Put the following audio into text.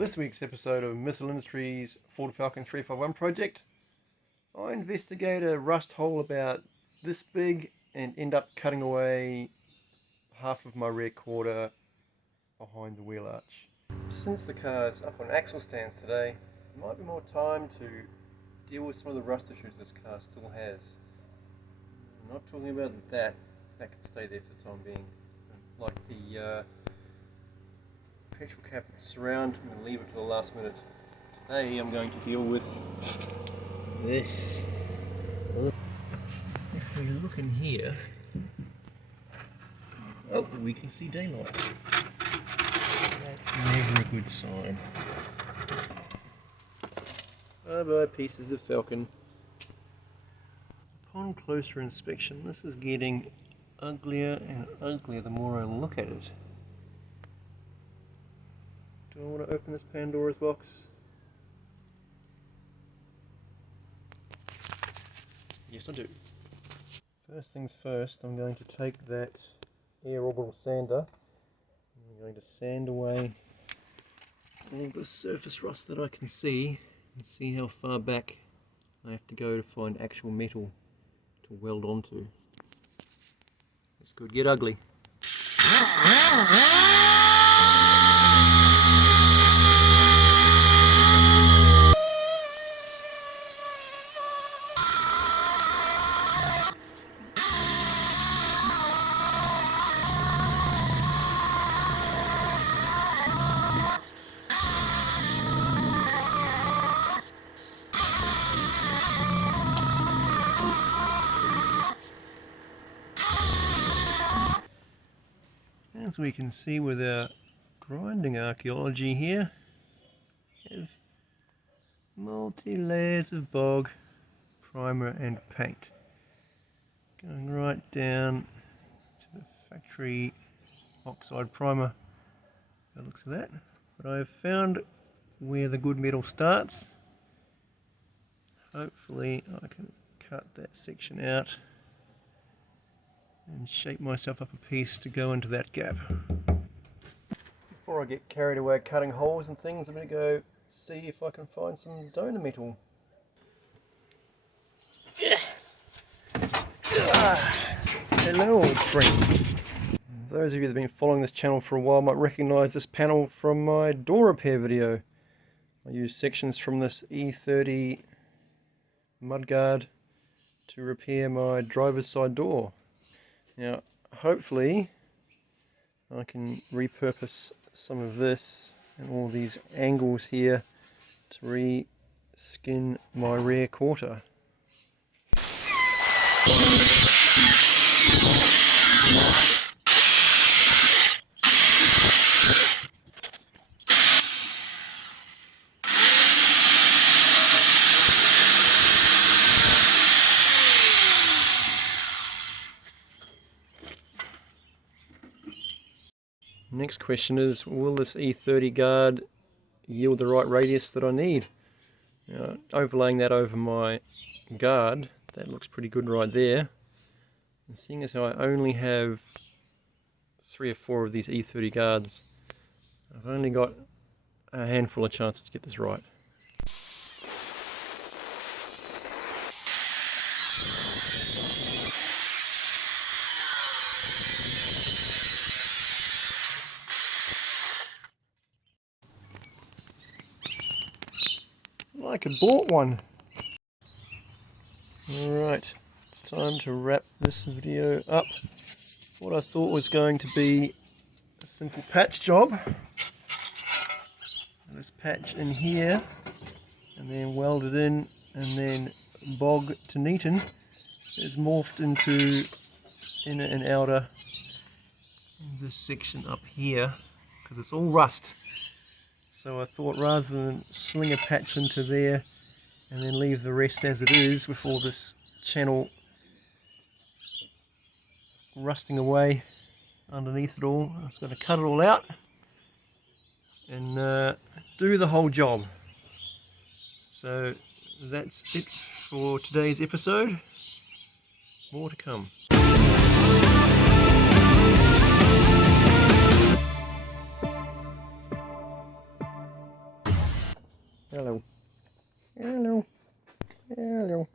this week's episode of Missle Industries Ford Falcon 351 project, I investigate a rust hole about this big and end up cutting away half of my rear quarter behind the wheel arch. Since the car's up on axle stands today, there might be more time to deal with some of the rust issues this car still has. I'm not talking about that can stay there for the time being. Like the petrol cap surround, I'm going to leave it to the last minute. Today I'm going to deal with this. If we look in here, oh, we can see daylight. That's never a good sign. Bye bye pieces of Falcon. Upon closer inspection, this is getting uglier and uglier the more I look at it. Do I want to open this Pandora's box? Yes, I do. First things first, I'm going to take that air orbital sander and I'm going to sand away all the surface rust that I can see and see how far back I have to go to find actual metal to weld onto. This could get ugly. As we can see with our grinding archaeology here, we have multi-layers of bog, primer and paint. Going right down to the factory oxide primer, by the looks of that. But I've found where the good metal starts. Hopefully I can cut that section out and shape myself up a piece to go into that gap. Before I get carried away cutting holes and things, I'm going to go see if I can find some donor metal. Hello old friend. Those of you that have been following this channel for a while might recognise this panel from my door repair video. I used sections from this E30 mudguard to repair my driver's side door. Now, hopefully, I can repurpose some of this and all these angles here to re-skin my rear quarter. Next question is, will this E30 guard yield the right radius that I need? Now, overlaying that over my guard, that looks pretty good right there. And seeing as how I only have 3 or 4 of these E30 guards, I've only got a handful of chances to get this right. Like I bought one. Alright, it's time to wrap this video up. What I thought was going to be a simple patch job. This patch in here, and then weld it in, and then bog to neaten, is morphed into inner and outer. This section up here, because it's all rust. So I thought rather than sling a patch into there and then leave the rest as it is with all this channel rusting away underneath it all, I was going to cut it all out and do the whole job. So that's it for today's episode. More to come. Hello. Hello. Hello.